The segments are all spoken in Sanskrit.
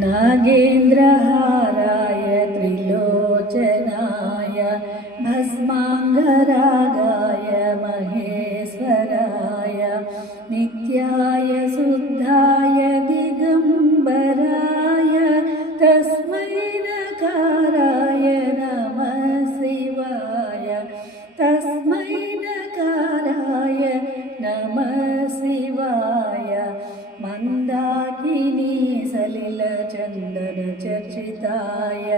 नागेन्द्रहाराय त्रिलोचनाय भस्माङ्गरागाय महेश्वराय नित्याय शुद्धाय दिगम्बराय तस्मै नकाराय नमः शिवाय तस्मै नकाराय नमः शिवाय मन्दाकिनी सलिलचन्दनचर्चिताय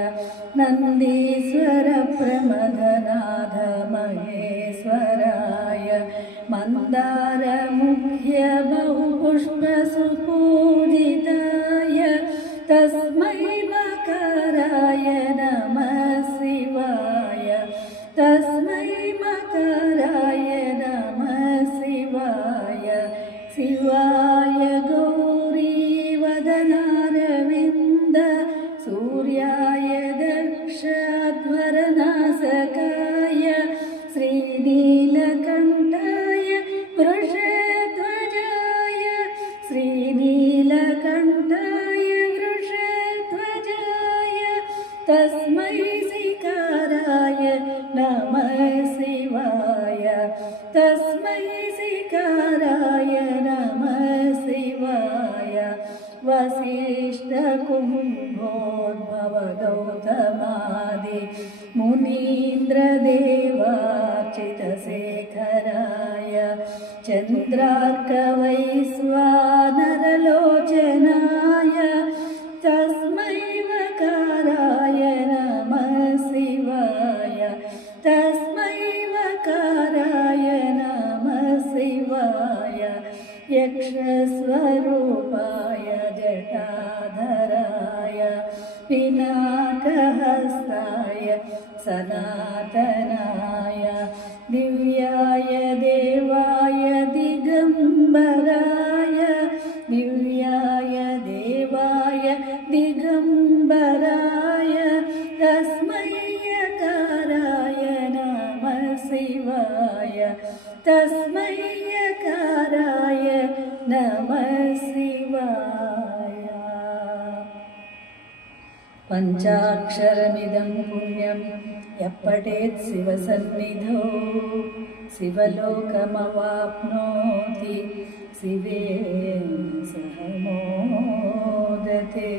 नन्दीश्वर प्रमदनाथ महेश्वराय मन्दारमुख्य बहुपुष्पसुपूजिताय तस्मै मकराय नमः शिवाय तस्मै मकराय नमः शिवाय शिवाय गौरीवदनारविन्द सूर्याय दक्षध्वरनासकाय श्रीनीलकण्ठाय वृषध्वजाय श्रीनीलकण्ठाय वृषध्वजाय तस्मै शिकाराय नमः शिवाय तस्मै शिकाराय नमः शिवाय वसिष्ठकुम्भोद्भवगौतमादि मुनीन्द्रदेवार्चितशेखराय चन्द्रार्कवैश्वानरलोचनाय तस्मै वकाराय नमः शिवाय तस्मै वकाराय नमः शिवाय यक्षस्वरूपाय जटाधराय पिनाकहस्ताय सनातनाय दिव्याय देवाय दिगम्बराय दिव्याय देवाय दिगम्बराय तस्मै यकाराय नमः शिवाय तस्मै यकाराय नमः शिवाय पञ्चाक्षरमिदं पुण्यं यः पठेत् शिवसन्निधौ शिवलोकमवाप्नोति शिवेन सह मोदते।